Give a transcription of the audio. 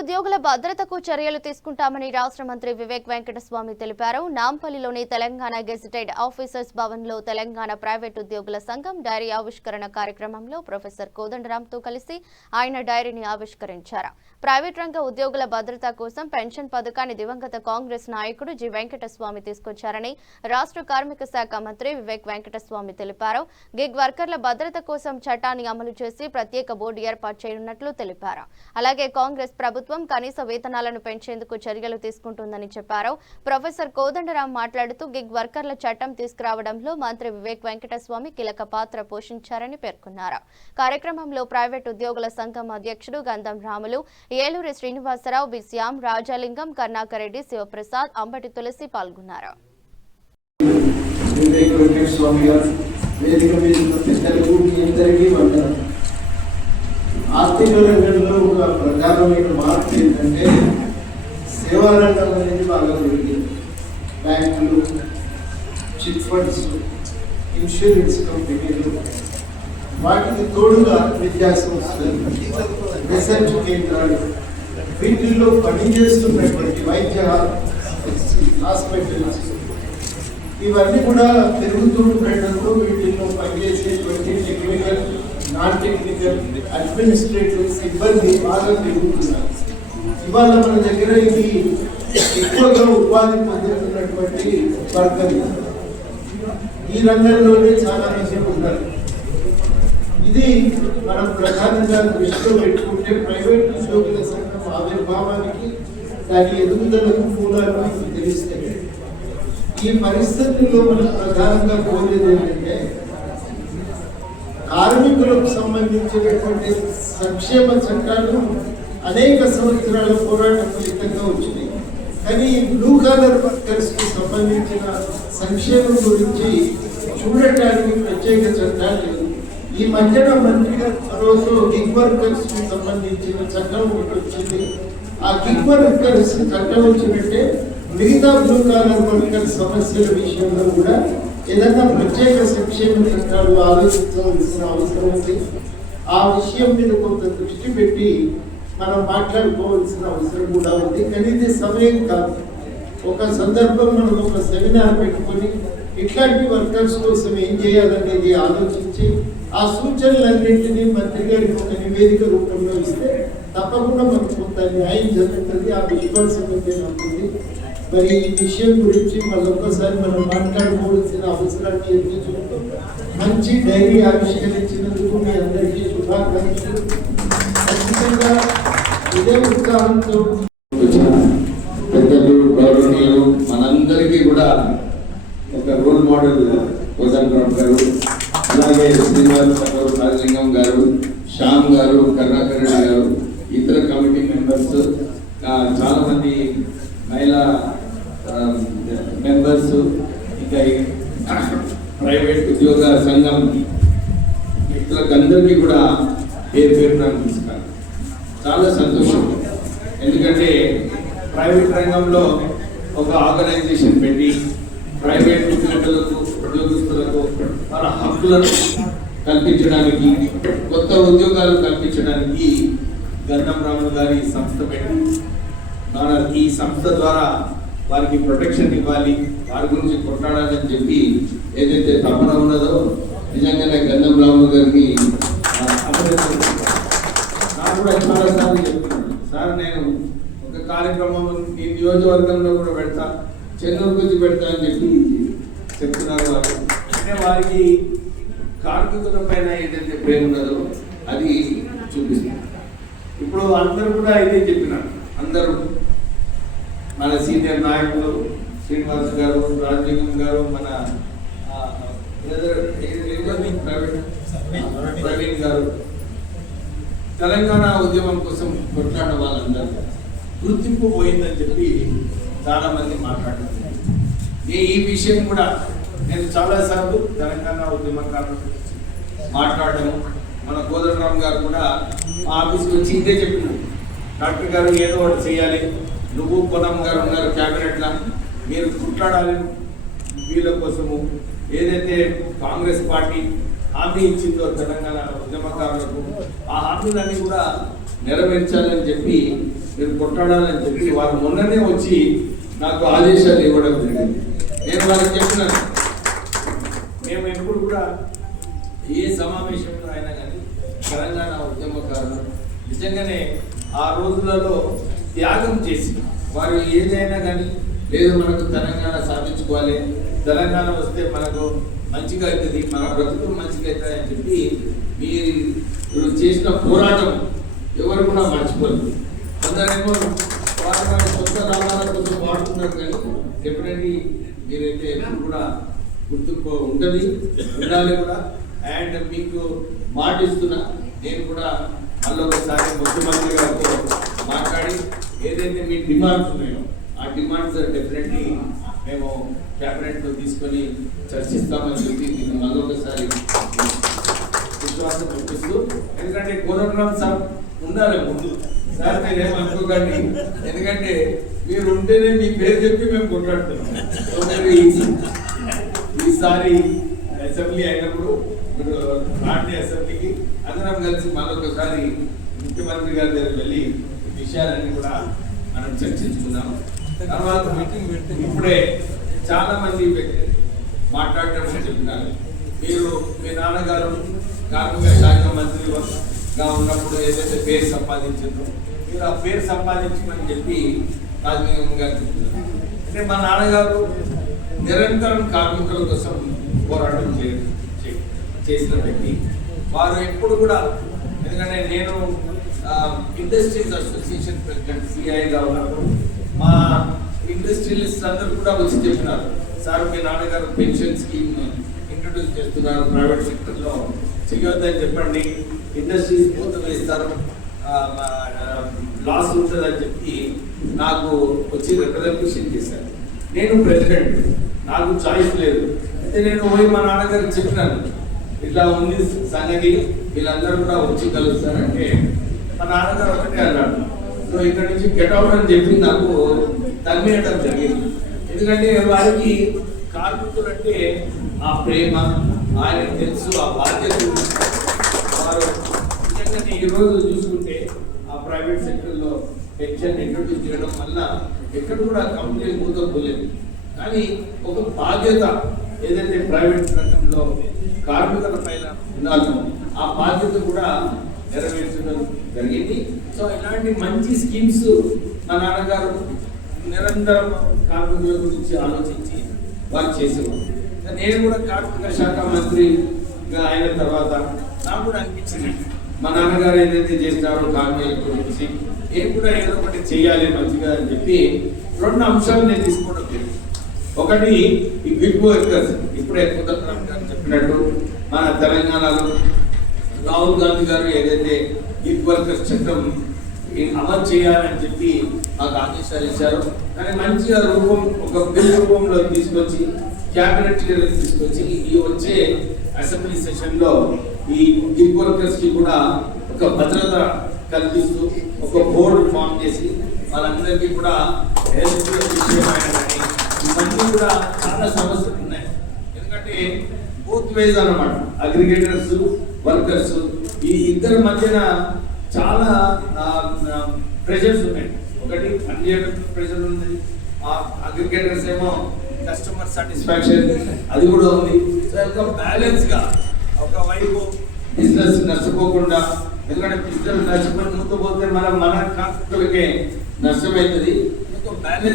ఉద్యోగుల భద్రతకు చర్యలు తీసుకుంటామని రాష్ట్ర మంత్రి వివేక్ వెంకటస్వామి తెలిపారు. నాంపల్లిలోని తెలంగాణ గెజిటెడ్ ఆఫీసర్స్ భవన్లో తెలంగాణ ప్రైవేట్ ఉద్యోగుల సంఘం డైరీ ఆవిష్కరణ కార్యక్రమంలో ప్రొఫెసర్ కోదండరాంతో కలిసి ఆయన డైరీని ఆవిష్కరించారు. ప్రైవేట్ రంగ ఉద్యోగుల భద్రత కోసం పెన్షన్ పథకాన్ని దివంగత కాంగ్రెస్ నాయకుడు జి వెంకటస్వామి తీసుకొచ్చారని రాష్ట్ర కార్మిక శాఖ మంత్రి వివేక్ వెంకటస్వామి తెలిపారు. గిగ్ వర్కర్ల భద్రత కోసం చట్టాన్ని అమలు చేసి ప్రత్యేక బోర్డు ఏర్పాటు చేయనున్నట్లు తెలిపారు. అలాగే కాంగ్రెస్ ప్రభుత్వం కనీస వేతనాలను పెంచేందుకు చర్యలు తీసుకుంటుందని చెప్పారు. ప్రొఫెసర్ కోదండరాం మాట్లాడుతూ గిగ్ వర్కర్ల చట్టం తీసుకురావడంలో మంత్రి వివేక్ వెంకటస్వామి కీలక పాత్ర పోషించారని పేర్కొన్నారు. కార్యక్రమంలో ప్రైవేట్ ఉద్యోగుల సంఘం అధ్యక్షుడు గంధం రాములు, ఏలూరి శ్రీనివాసరావు, బి శ్యాం, రాజాలింగం, కర్ణాకర్ రెడ్డి, శివప్రసాద్, అంబటి తులసి పాల్గొన్నారు. ఆర్థిక రంగంలో ఒక ప్రధానమైన మార్పు ఏంటంటే సేవా రంగం అనేది బాగా పెరిగింది. బ్యాంకులు, చిట్ ఫండ్స్, ఇన్సూరెన్స్ కంపెనీలు, వాటికి తోడుగా విద్యా సంస్థలు, రీసెర్చ్ కేంద్రాలు, వీటిల్లో పనిచేస్తున్నటువంటి వైద్య హాస్పిటల్స్ ఇవన్నీ కూడా పెరుగుతూ ఉండడంతో వీటిల్లో పనిచేసేటువంటి టెక్నికల్, నాన్ టెక్నికల్, అడ్మినిస్ట్రేటివ్ సిబ్బంది బాగా పెరుగుతున్నారు. ఇవాళ మన దగ్గర ఇది ఎక్కువగా ఉపాధి పొందుతున్నటువంటి వర్గం. ఈ రంగంలోనే చాలా మంది ఉన్నారు. ఇది మనం ప్రధానంగా దృష్టిలో పెట్టుకుంటే ప్రైవేట్ ఉద్యోగుల సంఘం ఆవిర్భావానికి, దాని ఎదుగుదలకు మూలాలు తెలుస్తాయి. ఈ పరిస్థితుల్లో మనం ప్రధానంగా కోరేది ఏంటంటే కార్మికులకు సంబంధించినటువంటి సంక్షేమ చట్టాలు అనేక సంవత్సరాల పోరాటం ఫలితంగా వచ్చినాయి. కానీ బ్లూ కాలర్ వర్కర్స్ కు సంబంధించిన సంక్షేమం గురించి చూడటానికి ప్రత్యేక చట్టాలు లేవు. ఈ మధ్యన మంత్రి రోజు గిగ్ వర్కర్స్ కు సంబంధించిన చట్టం ఒకటి వచ్చింది. ఆ గిగ్ వర్కర్స్ చట్టం వచ్చినట్టే మిగతా బ్లూ కాలర్ వర్కర్ సమస్యల విషయంలో కూడా ఏదైనా ప్రత్యేక సంక్షేమ చట్టాలు ఆలోచించవలసిన అవసరం ఉంది. ఆ విషయం మీద కొంత దృష్టి పెట్టి మనం మాట్లాడుకోవాల్సిన అవసరం కూడా ఉంది. కానీ ఇది సమయం కాదు. ఒక సందర్భం మనం ఒక సెమినార్ పెట్టుకొని ఇట్లాంటి వర్కర్స్ కోసం ఏం చేయాలనేది ఆలోచించి ఆ సూచనలన్నింటినీ మంత్రి గారికి ఒక నివేదిక రూపంలో ఇస్తే తప్పకుండా మనకు కొంత న్యాయం జరుగుతుంది. ఆ విశ్వాసం ఉంటుంది. మరి ఈ విషయం గురించి మళ్ళొక్కసారి మనం మాట్లాడుకోవాల్సిన అవసరాన్ని ఎత్తిచూపుతూ మంచి డైరీ ఆవిష్కరించినందుకు మీ అందరికీ శుభాకాంక్షలు. ఖచ్చితంగా ఇదే ఉత్సాహంతో పెద్దలు, గౌరవనీయులు, మనందరికీ కూడా ఒక రోల్ మోడల్ కోదండరాం గారు, అలాగే శ్రీనివాస్ గారు, రాజలింగం గారు, శ్యామ్ గారు, కర్ణాకర్ రెడ్డి గారు, ఇతర కమిటీ మెంబర్స్, చాలా మంది మహిళా మెంబర్స్, ఇంకా ప్రైవేట్ ఉద్యోగ సంఘం మిత్రులందరికీ కూడా పేరు పేరున నమస్కారం. చాలా సంతోషం. ఎందుకంటే ప్రైవేట్ రంగంలో ఒక ఆర్గనైజేషన్ పెట్టి ప్రైవేట్ ఉద్యోగస్తులకు మన హక్కులను కల్పించడానికి, కొత్త ఉద్యోగాలు కల్పించడానికి గంధం రాములు గారి సంస్థ పెట్టి మన ఈ సంస్థ ద్వారా వారికి ప్రొటెక్షన్ ఇవ్వాలి, వారి గురించి కొట్లాడాలని చెప్పి ఏదైతే తపన ఉన్నదో నిజంగానే గంధం రాములు గారికి నాకు కూడా చాలాసార్లు చెప్తున్నాను, సార్ నేను ఒక కార్యక్రమం ఈ నియోజకవర్గంలో కూడా పెడతా, చెన్నూరు గురించి పెడతా అని చెప్పి చెప్తున్నారు. వారు అంటే వారికి కార్మికుల పైన ఏదైతే ప్రేమ ఉన్నదో అది చూపిస్తున్నారు. ఇప్పుడు అందరూ కూడా ఇదే చెప్పినారు. అందరూ మన సీనియర్ నాయకులు శ్రీనివాస్ గారు, రాజలింగం గారు, మన ప్రవీణ్ గారు, తెలంగాణ ఉద్యమం కోసం కొట్లాడిన వాళ్ళందరూ గుర్తింపు పోయిందని చెప్పి చాలా మంది మాట్లాడుతున్నారు. ఈ విషయం కూడా నేను చాలాసార్లు తెలంగాణ ఉద్యమకారుల గురించి మాట్లాడడం, మన కోదండరాం గారు కూడా మా ఆఫీస్కి వచ్చి ఇదే చెప్పినారు, డాక్టర్ గారు ఏదో ఒకటి చేయాలి, నువ్వు పొన్నం గారు ఉన్నారు క్యాబినెట్లో, మీరు కుట్లాడాలి వీళ్ళ కోసము. ఏదైతే కాంగ్రెస్ పార్టీ హామీ ఇచ్చిందో తెలంగాణ ఉద్యమకారులకు, ఆ హామీలన్నీ కూడా నెరవేర్చాలని చెప్పి మీరు కొట్టాడాలని చెప్పి వారు మొన్ననే వచ్చి నాకు ఆదేశాలు ఇవ్వడం జరిగింది. నేను వాళ్ళకి చెప్పినాను, మేము ఎప్పుడు కూడా ఏ సమావేశంలో అయినా కానీ తెలంగాణ ఉద్యమకారులు నిజంగానే ఆ రోజులలో త్యాగం చేసి వారు ఏదైనా కానీ లేదు మనకు తెలంగాణ సాధించుకోవాలి, తెలంగాణ వస్తే మనకు మంచిగా అవుతుంది, మన బ్రతుకు మంచిగా అవుతుంది అని చెప్పి మీరు చేసిన పోరాటం ఎవరు కూడా మర్చిపోలేదు. అందరేమో వారు కొత్త రామాల కోసం వాడుతున్నారు, కానీ డెఫినెట్లీ మీరైతే ఎప్పుడు కూడా గుర్తుకు ఉండాలి కూడా. అండ్ మీకు మాటిస్తున్నా, నేను కూడా మళ్ళీ ఒకసారి ముఖ్యమంత్రి గారితో మాట్లాడి ఏదైతే మీ డిమాండ్స్ ఉన్నాయో ఆ డిమాండ్స్ డెఫినెట్లీ మేము క్యాబినెట్లో తీసుకొని చర్చిస్తామని చెప్పి మీకు మళ్ళొకసారి విశ్వాసం చూపిస్తూ, ఎందుకంటే కోదండరాం సార్ ఉండాలి ముందు సార్, మీరేమనుకోకండి, ఎందుకంటే మీరు ఉంటేనే మీ పేరు చెప్పి మేము కొట్లాడుతున్నాం. ఈసారి అసెంబ్లీ అయినప్పుడు మీరు పార్టీ అసెంబ్లీకి అందరం కలిసి మళ్ళొకసారి ముఖ్యమంత్రి గారి దగ్గర వెళ్ళి విషయాలన్నీ కూడా మనం చర్చించుకున్నాం. తర్వాత ఇప్పుడే చాలా మంది మాట్లాడటం చెప్పినారు, మీరు మీ నాన్నగారు కార్మిక శాఖ మంత్రిగా ఉన్నప్పుడు ఏదైతే పేరు సంపాదించారో మీరు ఆ పేరు సంపాదించమని చెప్పి రాజకీయం గారు చెప్తున్నారు. అంటే మా నాన్నగారు నిరంతరం కార్మికుల కోసం పోరాటం చేసిన వ్యక్తి. వారు ఎప్పుడు కూడా, ఎందుకంటే నేను ఇండస్ట్రీస్ అసోసియేషన్ ప్రెసిడెంట్ సిఐగా ఉన్నప్పుడు మా ఇండస్ట్రియలిస్ట్ అందరూ కూడా వచ్చి చెప్పినారు, సార్ మీ నాన్నగారు పెన్షన్ స్కీమ్ ఇంట్రడ్యూస్ చేస్తున్నారు, ప్రైవేట్ సెక్టర్లో చేయొద్దని చెప్పండి, ఇండస్ట్రీస్ పూర్తి వేస్తారు, లాస్ ఉంటుందని చెప్పి నాకు వచ్చి రిప్రజెంటేషన్ చేశారు. నేను ప్రెసిడెంట్, నాకు చాయిస్ లేదు. అయితే నేను పోయి మా నాన్నగారికి చెప్పినాను, ఇట్లా ఉంది సంగతి, వీళ్ళందరూ కూడా వచ్చి కలుస్తారంటే మా నాన్నగారు ఒకటే అన్నాడు, సో ఇక్కడ నుంచి గెట్ అవుట్ అని చెప్పి నాకు తరిమేయడం జరిగింది. ఎందుకంటే వారికి కార్మికులు అంటే ఆ ప్రేమ, ఆయన తెలుసు, ఆ బాధ్యత. వారు నిజంగానే ఈరోజు చూసుకుంటే ఆ ప్రైవేట్ సెక్టర్లో పెన్షన్ ఇంట్రడ్యూస్ చేయడం వల్ల ఎక్కడ కూడా కంపెనీలు మూతపోలేదు. కానీ ఒక బాధ్యత ఏదైతే ప్రైవేట్ రంగంలో కార్మికుల పైన ఉండాలో ఆ బాధ్యత కూడా నెరవేర్చడం జరిగింది. సో ఇలాంటి మంచి స్కీమ్స్ మా నాన్నగారు నిరంతరం కార్మికుల గురించి ఆలోచించి వారు చేసేవారు. నేను కూడా కార్మిక శాఖ మంత్రిగా అయిన తర్వాత నాకు కూడా అనిపించింది, మా నాన్నగారు ఏదైతే చేస్తారో కార్మికుల గురించి నేను కూడా ఏదో ఒకటి చేయాలి మంచిగా అని చెప్పి 2 అంశాలు నేను తీసుకోవడం జరిగింది. ఒకటి ఈ గిగ్ వర్కర్స్, ఇప్పుడే కోదండరాం గారు చెప్పినట్టు మన తెలంగాణలో రాహుల్ గాంధీ గారు ఏదైతే గిగ్ వర్కర్స్ చట్టం అమలు చేయాలని చెప్పి మాకు ఆదేశాలు ఇచ్చారు. కానీ మంచిగా ఒక బిల్ రూపంలో తీసుకొచ్చి క్యాబినెట్ తీసుకొచ్చి ఈ వచ్చే అసెంబ్లీ సెషన్లో ఈ గిగ్ వర్కర్స్ కి కూడా ఒక భద్రత కల్పిస్తూ ఒక బోర్డు ఫామ్ చేసి వాళ్ళందరికీ కూడా హెల్త్ విషయమైన ఇవన్నీ కూడా చాలా సమస్యలు ఉన్నాయి. ఎందుకంటే బోత్ వేస్ అన్నమాట, అగ్రిగేటర్స్ వర్కర్స్ ఈ ఇద్దరి మధ్యన చాలా ప్రెషర్స్ ఉన్నాయి. ఒకటి అగ్రిగేటర్ ప్రెషర్ ఉంది, అగ్రిగేటర్స్ ఏమో కస్టమర్ సాటిస్ఫాక్షన్ అది కూడా ఉంది. ఒక బ్యాలెన్స్ గా ఒకవైపు బిజినెస్ నష్టపోకుండా, ఎందుకంటే బిజినెస్ నష్టపోయి ముందు పోతే మన కార్మికులకే నష్టమవుతుంది. బ్యాలెన్స్